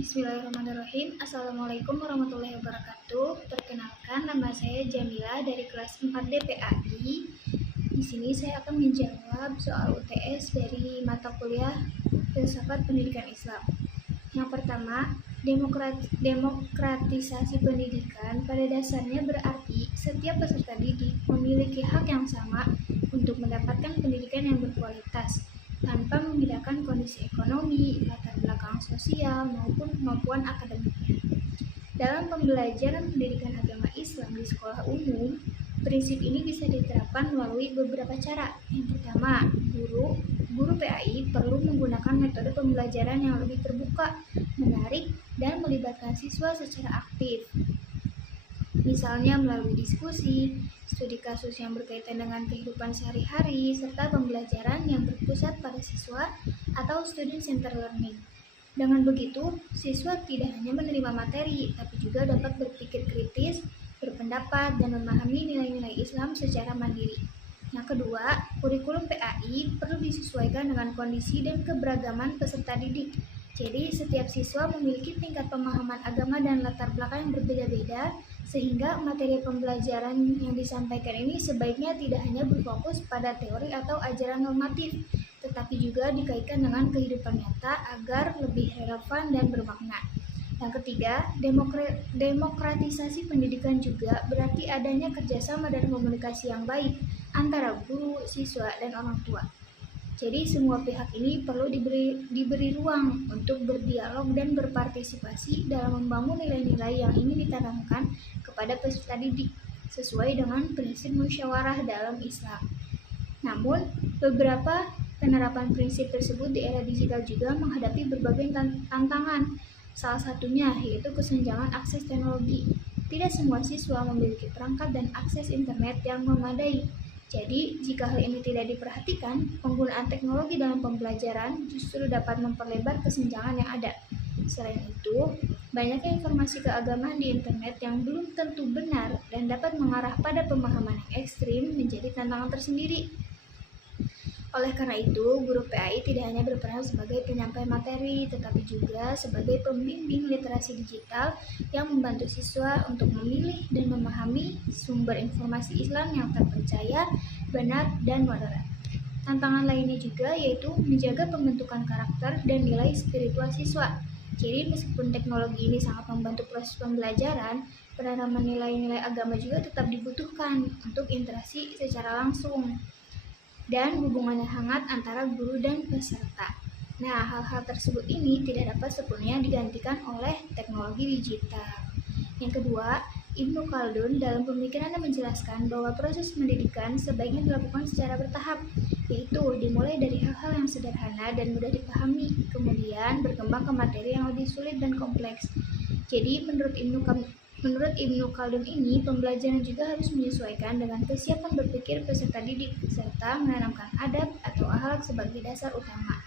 Bismillahirrahmanirrahim. Assalamualaikum warahmatullahi wabarakatuh. Perkenalkan, nama saya Jamila dari kelas 4D PAI. Di sini saya akan menjawab soal UTS dari mata kuliah Filsafat Pendidikan Islam. Yang pertama, demokratisasi pendidikan pada dasarnya berarti setiap peserta didik memiliki hak yang sama untuk mendapatkan pendidikan yang berkualitas, tanpa membedakan kondisi ekonomi, latar belakang sosial, maupun kemampuan akademiknya. Dalam pembelajaran pendidikan agama Islam di sekolah umum, prinsip ini bisa diterapkan melalui beberapa cara. Yang pertama, guru PAI perlu menggunakan metode pembelajaran yang lebih terbuka, menarik, dan melibatkan siswa secara aktif. Misalnya melalui diskusi, studi kasus yang berkaitan dengan kehidupan sehari-hari, serta pembelajaran yang berpusat pada siswa atau student center learning. Dengan begitu, siswa tidak hanya menerima materi, tapi juga dapat berpikir kritis, berpendapat, dan memahami nilai-nilai Islam secara mandiri. Yang kedua, kurikulum PAI perlu disesuaikan dengan kondisi dan keberagaman peserta didik. Jadi, setiap siswa memiliki tingkat pemahaman agama dan latar belakang yang berbeda-beda, sehingga materi pembelajaran yang disampaikan ini sebaiknya tidak hanya berfokus pada teori atau ajaran normatif, tetapi juga dikaitkan dengan kehidupan nyata agar lebih relevan dan bermakna. Yang ketiga, demokratisasi pendidikan juga berarti adanya kerjasama dan komunikasi yang baik antara guru, siswa, dan orang tua. Jadi semua pihak ini perlu diberi ruang untuk berdialog dan berpartisipasi dalam membangun nilai-nilai yang ingin ditanamkan kepada peserta didik sesuai dengan prinsip musyawarah dalam Islam. Namun, beberapa penerapan prinsip tersebut di era digital juga menghadapi berbagai tantangan. Salah satunya yaitu kesenjangan akses teknologi. Tidak semua siswa memiliki perangkat dan akses internet yang memadai. Jadi, jika hal ini tidak diperhatikan, penggunaan teknologi dalam pembelajaran justru dapat memperlebar kesenjangan yang ada. Selain itu, banyaknya informasi keagamaan di internet yang belum tentu benar dan dapat mengarah pada pemahaman yang ekstrim menjadi tantangan tersendiri. Oleh karena itu, guru PAI tidak hanya berperan sebagai penyampai materi, tetapi juga sebagai pembimbing literasi digital yang membantu siswa untuk memilih dan memahami sumber informasi Islam yang terpercaya, benar, dan moderat. Tantangan lainnya juga yaitu menjaga pembentukan karakter dan nilai spiritual siswa. Jadi meskipun teknologi ini sangat membantu proses pembelajaran, penanaman nilai-nilai agama juga tetap dibutuhkan untuk interaksi secara langsung dan hubungan yang hangat antara guru dan peserta. Nah, hal-hal tersebut ini tidak dapat sepenuhnya digantikan oleh teknologi digital. Yang kedua, Ibnu Khaldun dalam pemikirannya menjelaskan bahwa proses pendidikan sebaiknya dilakukan secara bertahap, yaitu dimulai dari hal-hal yang sederhana dan mudah dipahami, kemudian berkembang ke materi yang lebih sulit dan kompleks. Jadi, menurut Ibnu Khaldun ini, pembelajaran juga harus menyesuaikan dengan kesiapan berpikir peserta didik, serta menanamkan adab atau akhlak sebagai dasar utama.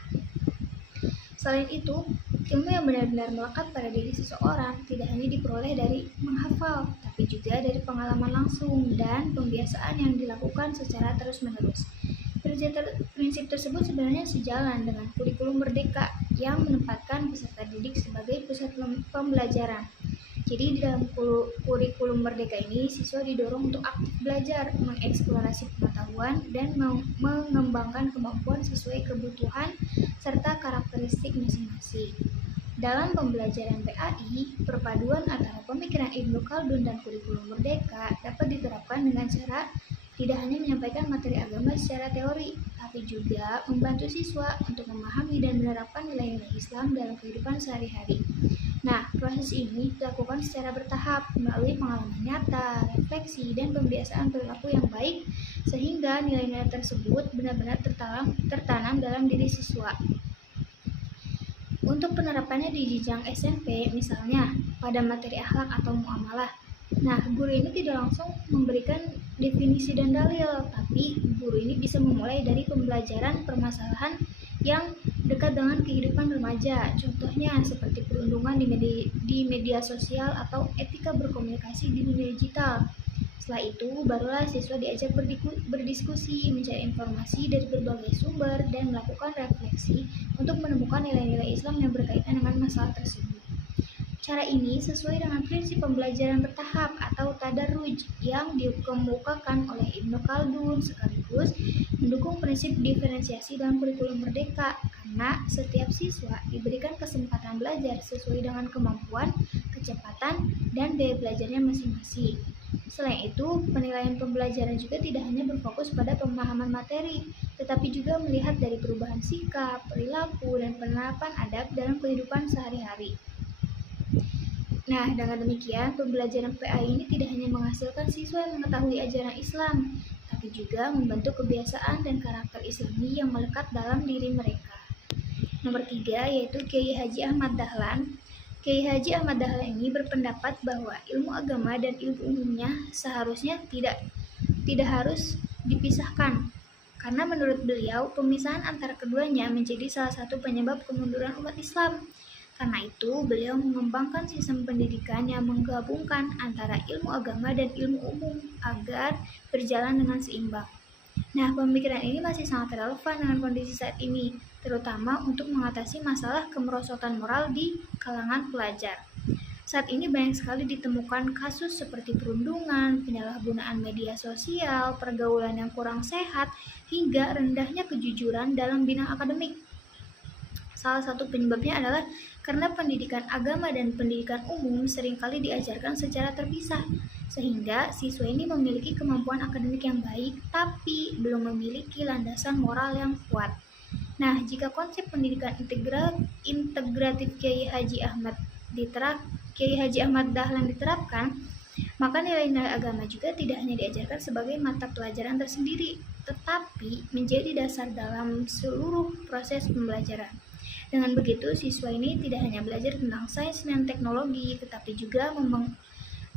Selain itu, ilmu yang benar-benar melekat pada diri seseorang tidak hanya diperoleh dari menghafal, tapi juga dari pengalaman langsung dan pembiasaan yang dilakukan secara terus-menerus. Prinsip tersebut sebenarnya sejalan dengan kurikulum merdeka yang menempatkan peserta didik sebagai pusat pembelajaran. Jadi di dalam kurikulum merdeka ini, siswa didorong untuk aktif belajar, mengeksplorasi pengetahuan, dan mengembangkan kemampuan sesuai kebutuhan serta karakteristik masing-masing. Dalam pembelajaran PAI, perpaduan antara pemikiran Ibnu Khaldun dan kurikulum merdeka dapat diterapkan dengan cara tidak hanya menyampaikan materi agama secara teori, tapi juga membantu siswa untuk memahami dan menerapkan nilai-nilai Islam dalam kehidupan sehari-hari. Nah, proses ini dilakukan secara bertahap melalui pengalaman nyata, refleksi, dan pembiasaan perilaku yang baik, sehingga nilai-nilai tersebut benar-benar tertanam dalam diri siswa. Untuk penerapannya di jenjang SMP, misalnya pada materi akhlak atau muamalah, nah, guru ini tidak langsung memberikan definisi dan dalil, tapi guru ini bisa memulai dari pembelajaran permasalahan yang dekat dengan kehidupan remaja, contohnya seperti perundungan di media sosial atau etika berkomunikasi di dunia digital. Setelah itu, barulah siswa diajak berdiskusi, mencari informasi dari berbagai sumber, dan melakukan refleksi untuk menemukan nilai-nilai Islam yang berkaitan dengan masalah tersebut. Cara ini sesuai dengan prinsip pembelajaran bertahap atau tadarruj yang dikemukakan oleh Ibnu Khaldun, sekaligus mendukung prinsip diferensiasi dalam kurikulum merdeka karena setiap siswa diberikan kesempatan belajar sesuai dengan kemampuan, kecepatan, dan daya belajarnya masing-masing. Selain itu, penilaian pembelajaran juga tidak hanya berfokus pada pemahaman materi, tetapi juga melihat dari perubahan sikap, perilaku, dan penerapan adab dalam kehidupan sehari-hari. Nah, dengan demikian, pembelajaran PAI ini tidak hanya menghasilkan siswa yang mengetahui ajaran Islam, tapi juga membentuk kebiasaan dan karakter Islami yang melekat dalam diri mereka. Nomor 3 yaitu Kiai Haji Ahmad Dahlan. Kiai Haji Ahmad Dahlan ini berpendapat bahwa ilmu agama dan ilmu umumnya seharusnya tidak harus dipisahkan. Karena menurut beliau, pemisahan antara keduanya menjadi salah satu penyebab kemunduran umat Islam. Karena itu, beliau mengembangkan sistem pendidikan yang menggabungkan antara ilmu agama dan ilmu umum agar berjalan dengan seimbang. Nah, pemikiran ini masih sangat relevan dengan kondisi saat ini, terutama untuk mengatasi masalah kemerosotan moral di kalangan pelajar. Saat ini banyak sekali ditemukan kasus seperti perundungan, penyalahgunaan media sosial, pergaulan yang kurang sehat, hingga rendahnya kejujuran dalam bidang akademik. Salah satu penyebabnya adalah karena pendidikan agama dan pendidikan umum seringkali diajarkan secara terpisah, sehingga siswa ini memiliki kemampuan akademik yang baik, tapi belum memiliki landasan moral yang kuat. Nah, jika konsep pendidikan integratif Kiai Haji Ahmad Dahlan diterapkan, maka nilai-nilai agama juga tidak hanya diajarkan sebagai mata pelajaran tersendiri, tetapi menjadi dasar dalam seluruh proses pembelajaran. Dengan begitu, siswa ini tidak hanya belajar tentang sains dan teknologi, tetapi juga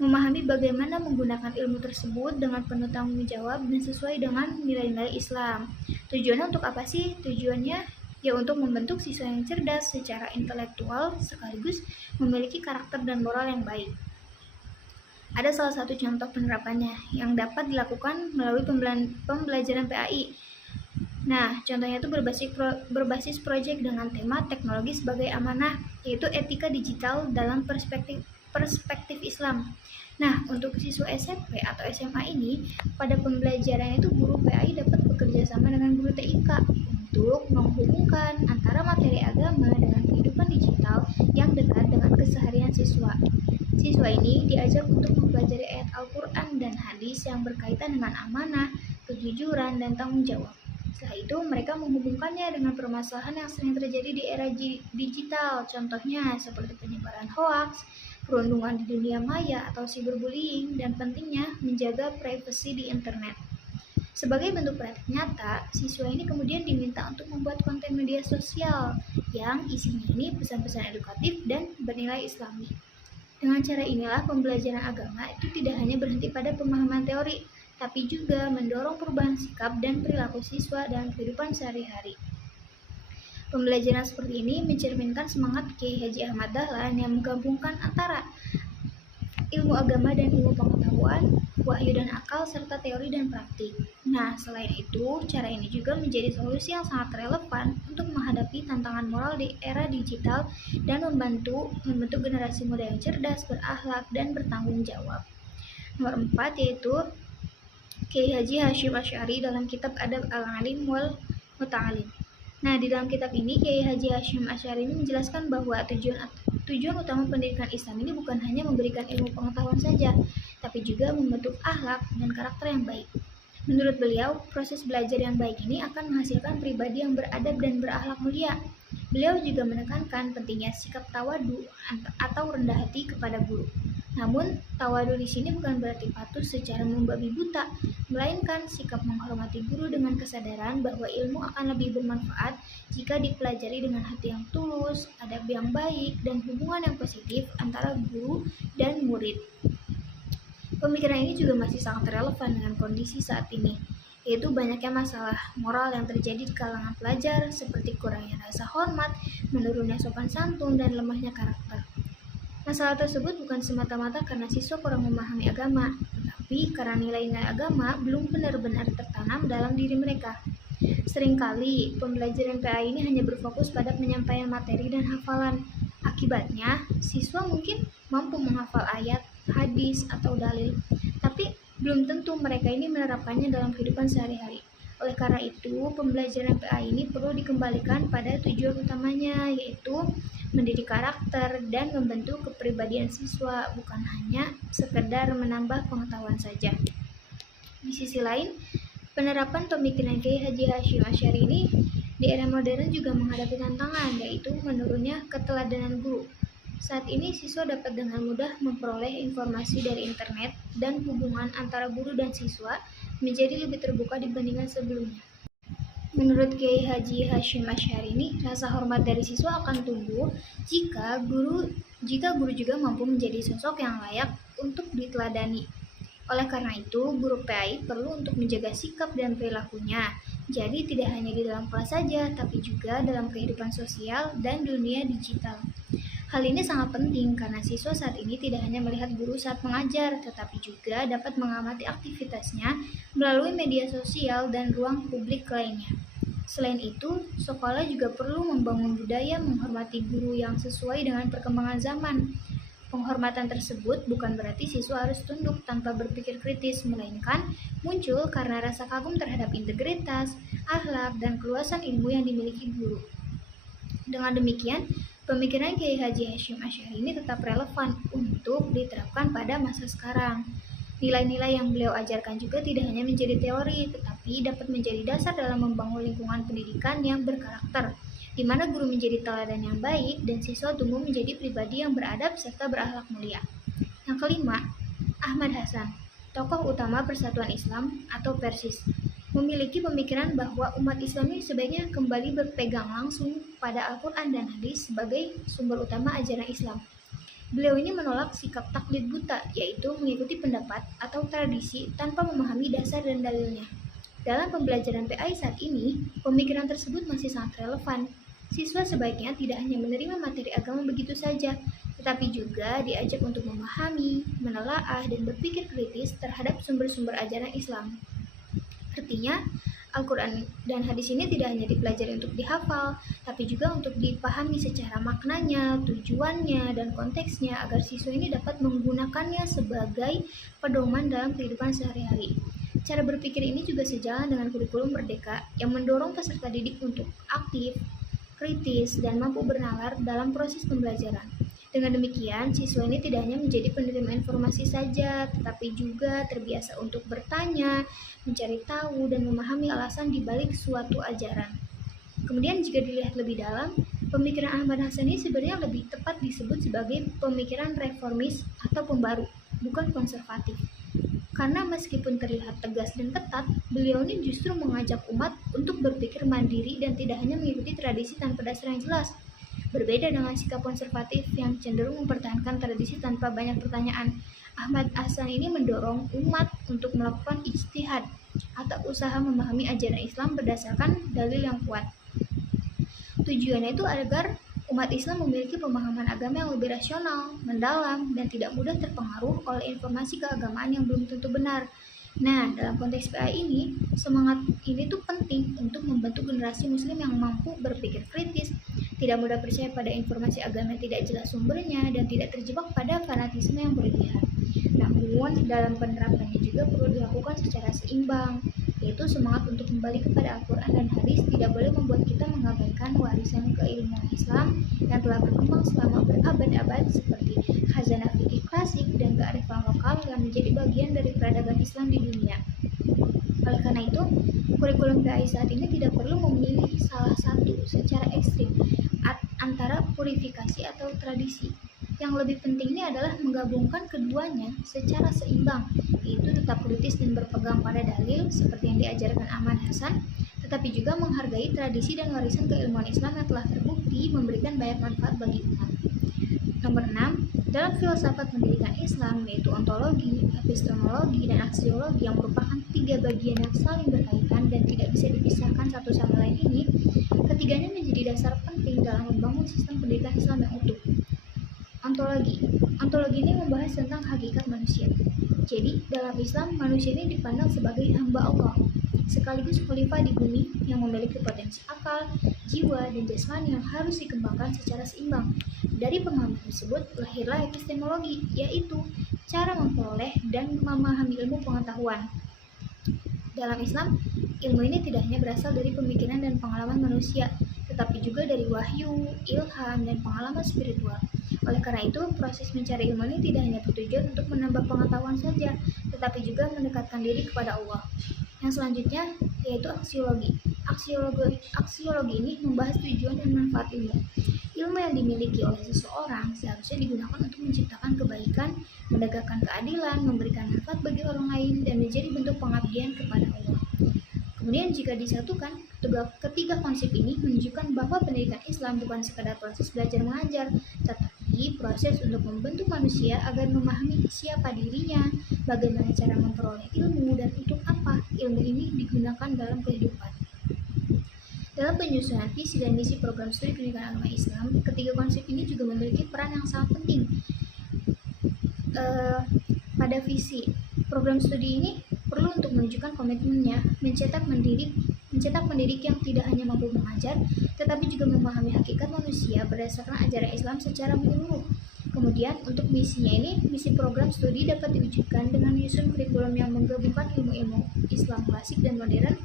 memahami bagaimana menggunakan ilmu tersebut dengan penuh tanggung jawab dan sesuai dengan nilai-nilai Islam. Tujuannya untuk apa sih? Tujuannya ya untuk membentuk siswa yang cerdas secara intelektual sekaligus memiliki karakter dan moral yang baik. Ada salah satu contoh penerapannya yang dapat dilakukan melalui pembelajaran PAI. Nah, contohnya itu berbasis proyek dengan tema teknologi sebagai amanah, yaitu etika digital dalam perspektif Islam. Nah, untuk siswa SMP atau SMA ini, pada pembelajaran itu guru PAI dapat bekerja sama dengan guru TIK untuk menghubungkan antara materi agama dengan kehidupan digital yang dekat dengan keseharian siswa. Siswa ini diajak untuk mempelajari ayat Al-Quran dan hadis yang berkaitan dengan amanah, kejujuran, dan tanggung jawab. Setelah itu, mereka menghubungkannya dengan permasalahan yang sering terjadi di era digital, contohnya seperti penyebaran hoaks, perundungan di dunia maya atau cyberbullying, dan pentingnya menjaga privasi di internet. Sebagai bentuk praktik nyata, siswa ini kemudian diminta untuk membuat konten media sosial yang isinya ini pesan-pesan edukatif dan bernilai Islami. Dengan cara inilah pembelajaran agama itu tidak hanya berhenti pada pemahaman teori, tapi juga mendorong perubahan sikap dan perilaku siswa dalam kehidupan sehari-hari. Pembelajaran seperti ini mencerminkan semangat Kiai Haji Ahmad Dahlan yang menggabungkan antara ilmu agama dan ilmu pengetahuan, wahyu dan akal, serta teori dan praktik. Nah, selain itu, cara ini juga menjadi solusi yang sangat relevan untuk menghadapi tantangan moral di era digital dan membentuk generasi muda yang cerdas, berakhlak, dan bertanggung jawab. Nomor 4 yaitu Kiai Haji Hasyim Asy'ari dalam kitab Adab Al-Alim wal Muta'alim. Nah, di dalam kitab ini Kiai Haji Hasyim Asy'ari ini menjelaskan bahwa tujuan utama pendidikan Islam ini bukan hanya memberikan ilmu pengetahuan saja, tapi juga membentuk akhlak dan karakter yang baik. Menurut beliau, proses belajar yang baik ini akan menghasilkan pribadi yang beradab dan berakhlak mulia. Beliau juga menekankan pentingnya sikap tawadu atau rendah hati kepada guru. Namun, tawadu di sini bukan berarti patuh secara membabi buta, melainkan sikap menghormati guru dengan kesadaran bahwa ilmu akan lebih bermanfaat jika dipelajari dengan hati yang tulus, adab yang baik, dan hubungan yang positif antara guru dan murid. Pemikiran ini juga masih sangat relevan dengan kondisi saat ini, yaitu banyaknya masalah moral yang terjadi di kalangan pelajar seperti kurangnya rasa hormat, menurunnya sopan santun, dan lemahnya karakter. Masalah tersebut bukan semata-mata karena siswa kurang memahami agama, tetapi karena nilai-nilai agama belum benar-benar tertanam dalam diri mereka. Seringkali, pembelajaran PAI ini hanya berfokus pada penyampaian materi dan hafalan. Akibatnya, siswa mungkin mampu menghafal ayat, hadis, atau dalil, tapi belum tentu mereka ini menerapkannya dalam kehidupan sehari-hari. Oleh karena itu, pembelajaran PA ini perlu dikembalikan pada tujuan utamanya, yaitu mendidik karakter dan membentuk kepribadian siswa, bukan hanya sekedar menambah pengetahuan saja. Di sisi lain, penerapan pemikiran Kiai Haji Hasyim Asy'ari ini di era modern juga menghadapi tantangan, yaitu menurunnya keteladanan guru. Saat ini siswa dapat dengan mudah memperoleh informasi dari internet dan hubungan antara guru dan siswa menjadi lebih terbuka dibandingkan sebelumnya. Menurut Kiai Haji Hasyim Asy'ari ini, rasa hormat dari siswa akan tumbuh jika guru juga mampu menjadi sosok yang layak untuk diteladani. Oleh karena itu, guru PAI perlu untuk menjaga sikap dan perilakunya. Jadi tidak hanya di dalam kelas saja, tapi juga dalam kehidupan sosial dan dunia digital. Hal ini sangat penting karena siswa saat ini tidak hanya melihat guru saat mengajar, tetapi juga dapat mengamati aktivitasnya melalui media sosial dan ruang publik lainnya. Selain itu, sekolah juga perlu membangun budaya menghormati guru yang sesuai dengan perkembangan zaman. Penghormatan tersebut bukan berarti siswa harus tunduk tanpa berpikir kritis, melainkan muncul karena rasa kagum terhadap integritas, akhlak, dan keluasan ilmu yang dimiliki guru. Dengan demikian, pemikiran Kiai Haji Hasyim Asy'ari ini tetap relevan untuk diterapkan pada masa sekarang. Nilai-nilai yang beliau ajarkan juga tidak hanya menjadi teori, tetapi dapat menjadi dasar dalam membangun lingkungan pendidikan yang berkarakter, di mana guru menjadi teladan yang baik dan siswa tumbuh menjadi pribadi yang beradab serta berakhlak mulia. Yang kelima, Ahmad Hasan, tokoh utama Persatuan Islam atau Persis, memiliki pemikiran bahwa umat Islam ini sebaiknya kembali berpegang langsung pada Al-Quran dan Hadis sebagai sumber utama ajaran Islam. Beliau ini menolak sikap taklid buta, yaitu mengikuti pendapat atau tradisi tanpa memahami dasar dan dalilnya. Dalam pembelajaran PAI saat ini, pemikiran tersebut masih sangat relevan. Siswa sebaiknya tidak hanya menerima materi agama begitu saja, tetapi juga diajak untuk memahami, menelaah, dan berpikir kritis terhadap sumber-sumber ajaran Islam. Artinya, Al-Quran dan hadis ini tidak hanya dipelajari untuk dihafal, tapi juga untuk dipahami secara maknanya, tujuannya, dan konteksnya agar siswa ini dapat menggunakannya sebagai pedoman dalam kehidupan sehari-hari. Cara berpikir ini juga sejalan dengan kurikulum Merdeka yang mendorong peserta didik untuk aktif, kritis, dan mampu bernalar dalam proses pembelajaran. Dengan demikian, siswa ini tidak hanya menjadi penerima informasi saja, tetapi juga terbiasa untuk bertanya, mencari tahu, dan memahami alasan di balik suatu ajaran. Kemudian jika dilihat lebih dalam, pemikiran Ahmad Hasan ini sebenarnya lebih tepat disebut sebagai pemikiran reformis atau pembaru, bukan konservatif. Karena meskipun terlihat tegas dan ketat, beliau ini justru mengajak umat untuk berpikir mandiri dan tidak hanya mengikuti tradisi tanpa dasar yang jelas. Berbeda dengan sikap konservatif yang cenderung mempertahankan tradisi tanpa banyak pertanyaan, Ahmad Hasan ini mendorong umat untuk melakukan ijtihad atau usaha memahami ajaran Islam berdasarkan dalil yang kuat. Tujuannya itu agar umat Islam memiliki pemahaman agama yang lebih rasional, mendalam, dan tidak mudah terpengaruh oleh informasi keagamaan yang belum tentu benar. Nah, dalam konteks PA ini, semangat ini tuh penting untuk membentuk generasi muslim yang mampu berpikir kritis, tidak mudah percaya pada informasi agama yang tidak jelas sumbernya, dan tidak terjebak pada fanatisme yang berlebihan. Namun, dalam penerapannya juga perlu dilakukan secara seimbang, yaitu semangat untuk kembali kepada Al-Quran dan Hadis tidak boleh membuat kita mengabaikan warisan keilmuan Islam yang telah berkembang selama berabad-abad seperti khazanah fikih klasik dan kearifan lokal yang menjadi bagian dari peradaban Islam di dunia. Oleh karena itu, kurikulum PAI saat ini tidak perlu memilih salah satu secara ekstrim antara purifikasi atau tradisi. Yang lebih penting ini adalah menggabungkan keduanya secara seimbang, yaitu tetap kritis dan berpegang pada dalil seperti yang diajarkan Ahmad Hasan, tetapi juga menghargai tradisi dan warisan keilmuan Islam yang telah terbukti memberikan banyak manfaat bagi umat. Nomor 6, dalam filsafat pendidikan Islam yaitu ontologi, epistemologi, dan aksiologi yang merupakan 3 bagian yang saling berkaitan dan tidak bisa dipisahkan satu sama lain ini, ketiganya menjadi dasar penting dalam membangun sistem pendidikan Islam yang utuh. Ontologi ini membahas tentang hakikat manusia. Jadi, dalam Islam, manusia ini dipandang sebagai hamba Allah, sekaligus khalifah di bumi yang memiliki potensi akal, jiwa, dan jasmani yang harus dikembangkan secara seimbang. Dari pemahaman tersebut lahirlah epistemologi, yaitu cara memperoleh dan memahami ilmu pengetahuan. Dalam Islam, ilmu ini tidak hanya berasal dari pemikiran dan pengalaman manusia, tetapi juga dari wahyu, ilham, dan pengalaman spiritual. Oleh karena itu, proses mencari ilmu ini tidak hanya bertujuan untuk menambah pengetahuan saja, tetapi juga mendekatkan diri kepada Allah. Yang selanjutnya yaitu aksiologi. Aksiologi ini membahas tujuan dan manfaat ilmu. Ilmu yang dimiliki oleh seseorang seharusnya digunakan untuk menciptakan kebaikan, menegakkan keadilan, memberikan manfaat bagi orang lain, dan menjadi bentuk pengabdian kepada Allah. Kemudian jika disatukan, ketiga konsep ini menunjukkan bahwa pendidikan Islam bukan sekadar proses belajar mengajar, tetapi proses untuk membentuk manusia agar memahami siapa dirinya, bagaimana cara memperoleh ilmu, dan untuk apa ilmu ini digunakan dalam kehidupan. Dalam penyusunan visi dan misi program studi pendidikan agama Islam, ketiga konsep ini juga memiliki peran yang sangat penting. Pada visi, program studi ini perlu untuk menunjukkan komitmennya mencetak pendidik yang tidak hanya mampu mengajar, tetapi juga memahami hakikat manusia berdasarkan ajaran Islam secara menyeluruh. Kemudian, untuk misinya ini, misi program studi dapat diwujudkan dengan menyusun kurikulum yang menggabungkan ilmu-ilmu Islam klasik dan modern,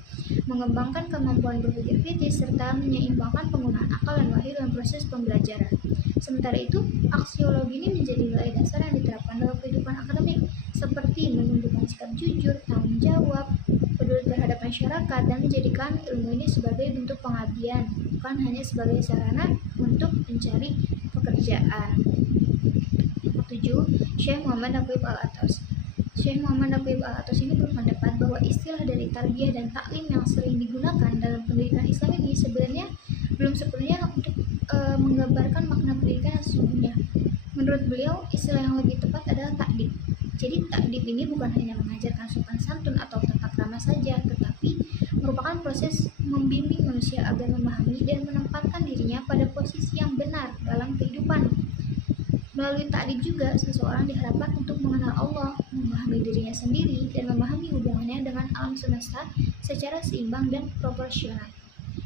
mengembangkan kemampuan berpikir kritis, serta menyeimbangkan penggunaan akal dan wahyu dalam proses pembelajaran. Sementara itu, aksiologi ini menjadi nilai dasar yang diterapkan dalam kehidupan akademik, seperti menunjukkan sikap jujur, tanggung jawab, peduli terhadap masyarakat, dan menjadikan ilmu ini sebagai bentuk pengabdian, bukan hanya sebagai sarana untuk mencari pekerjaan. 7. Syekh Muhammad Naqib Al-Atas. Syekh Muhammad Naqib Al-Atas ini berpendapat bahwa istilah dari tarbiyah dan taklim yang sering digunakan dalam pendidikan Islam ini sebenarnya belum sepenuhnya untuk menggambarkan makna pendidikan yang sesungguhnya. Menurut beliau, istilah yang lebih tepat adalah takdib. Jadi takdib ini bukan hanya mengajarkan sopan santun atau tata krama saja, tetapi merupakan proses membimbing manusia agar memahami dan menempatkan dirinya pada posisi yang benar dalam kehidupan. Melalui takdib juga, seseorang diharapkan untuk mengenal Allah, memahami dirinya sendiri, dan memahami hubungannya dengan alam semesta secara seimbang dan proporsional.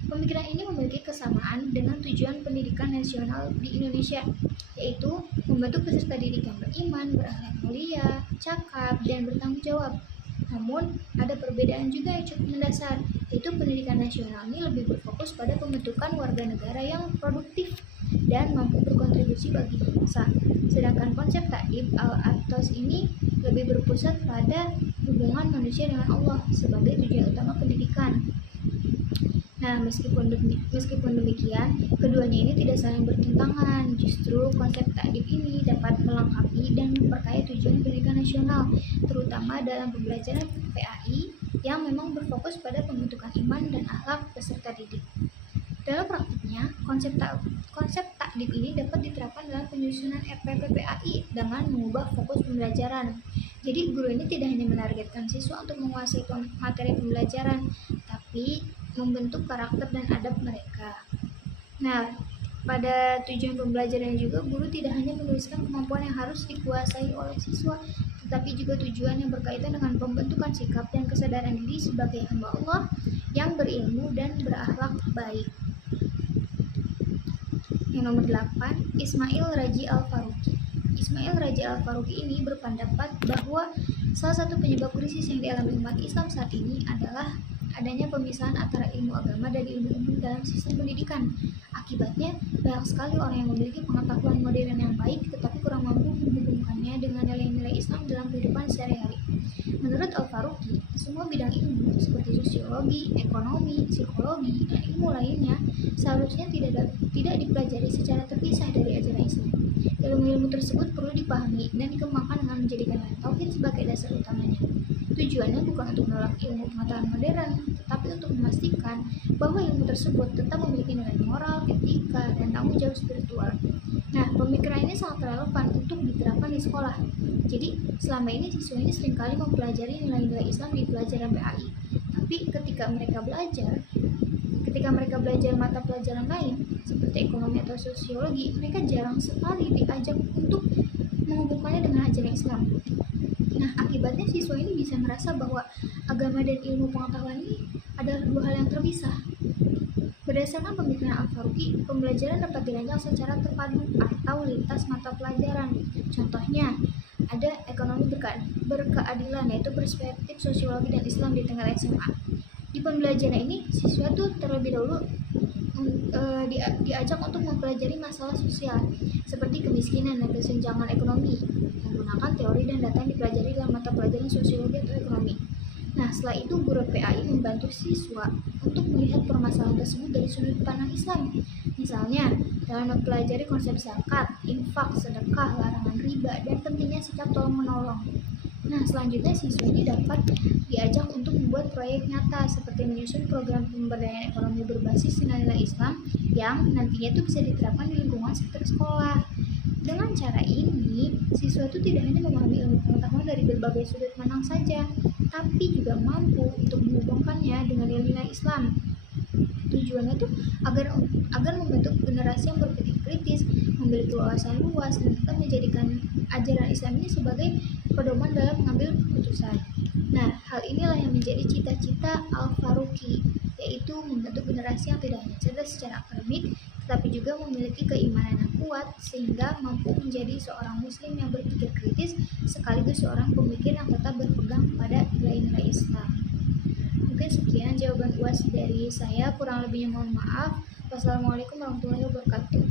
Pemikiran ini memiliki kesamaan dengan tujuan pendidikan nasional di Indonesia, yaitu membentuk peserta didik yang beriman, berakhlak mulia, cakap, dan bertanggung jawab. Namun, ada perbedaan juga yang cukup mendasar, yaitu pendidikan nasional ini lebih berfokus pada pembentukan warga negara yang produktif dan mampu berkontribusi bagi bangsa. Sedangkan konsep takdib al-atos ini lebih berpusat pada hubungan manusia dengan Allah sebagai tujuan utama pendidikan. Nah, meskipun demikian, keduanya ini tidak saling bertentangan. Justru konsep takdib ini dapat melengkapi dan memperkaya tujuan pendidikan nasional, terutama dalam pembelajaran PAI yang memang berfokus pada pembentukan iman dan akhlak peserta didik. Dalam praktiknya, konsep takdib ini dapat diterapkan dalam penyusunan RPP PAI dengan mengubah fokus pembelajaran. Jadi, guru ini tidak hanya menargetkan siswa untuk menguasai materi pembelajaran, tapi membentuk karakter dan adab mereka. Nah, pada tujuan pembelajaran juga, guru tidak hanya menuliskan kemampuan yang harus dikuasai oleh siswa, tetapi juga tujuan yang berkaitan dengan pembentukan sikap dan kesadaran diri sebagai hamba Allah yang berilmu dan berakhlak baik. Yang nomor 8, Ismail Raji Al-Faruqi. Ismail Raji Al-Faruqi ini berpendapat bahwa salah satu penyebab krisis yang dialami umat Islam saat ini adalah adanya pemisahan antara ilmu agama dan ilmu umum dalam sistem pendidikan. Akibatnya, banyak sekali orang yang memiliki pengetahuan modern yang baik tetapi kurang mampu menghubungkannya dengan nilai-nilai Islam dalam kehidupan sehari-hari. Menurut Al-Faruqi, semua bidang ilmu seperti sosiologi, ekonomi, psikologi, dan ilmu lainnya seharusnya tidak dipelajari secara terpisah dari ajaran Islam. Ilmu-ilmu tersebut perlu dipahami dan dikembangkan dengan menjadikan tauhid sebagai dasar utamanya. Tujuannya bukan untuk menolak ilmu pengetahuan modern, tetapi untuk memastikan bahwa ilmu tersebut tetap memiliki nilai moral, etika, dan tanggung jawab spiritual. Nah, pemikiran ini sangat relevan untuk diterapkan di sekolah. Jadi, selama ini siswa ini seringkali mempelajari nilai-nilai Islam di pelajaran PAI. Tapi ketika mereka belajar mata pelajaran lain, seperti ekonomi atau sosiologi, mereka jarang sekali diajak untuk menghubungkannya dengan ajaran Islam. Nah, akibatnya siswa ini bisa merasa bahwa agama dan ilmu pengetahuan ini adalah dua hal yang terpisah. Berdasarkan pemikiran Al-Faruqi, pembelajaran dapat dirancang secara terpadu atau lintas mata pelajaran. Contohnya, ada ekonomi berkeadilan, yaitu perspektif sosiologi dan Islam di tingkat SMA. Di pembelajaran ini, siswa tuh terlebih dahulu diajak untuk mempelajari masalah sosial seperti kemiskinan dan kesenjangan ekonomi, menggunakan teori dan data yang dipelajari dalam mata pelajaran sosiologi atau ekonomi. Nah, setelah itu guru PAI membantu siswa untuk melihat permasalahan tersebut dari sudut pandang Islam. Misalnya, dalam mempelajari konsep zakat, infak, sedekah, larangan riba, dan pentingnya sikap tolong-menolong. Nah, selanjutnya siswa ini dapat diajak untuk membuat proyek nyata seperti menyusun program pemberdayaan ekonomi berbasis nilai Islam yang nantinya itu bisa diterapkan di lingkungan sekitar sekolah. Dengan cara ini, siswa itu tidak hanya memahami ilmu pengetahuan dari berbagai sudut pandang saja, tapi juga mampu untuk menghubungkannya dengan nilai Islam. Tujuannya itu agar membentuk generasi yang berpikir kritis, memiliki wawasan luas, dan tetap menjadikan ajaran Islam ini sebagai pedoman dalam mengambil keputusan. Nah, hal inilah yang menjadi cita-cita Al-Faruqi, yaitu membentuk generasi yang tidak hanya cerdas secara akademik, tetapi juga memiliki keimanan yang kuat sehingga mampu menjadi seorang muslim yang berpikir kritis sekaligus seorang pemikir yang tetap berpegang pada nilai-nilai Islam. Mungkin sekian jawaban UAS dari saya, kurang lebihnya mohon maaf. Wassalamualaikum warahmatullahi wabarakatuh.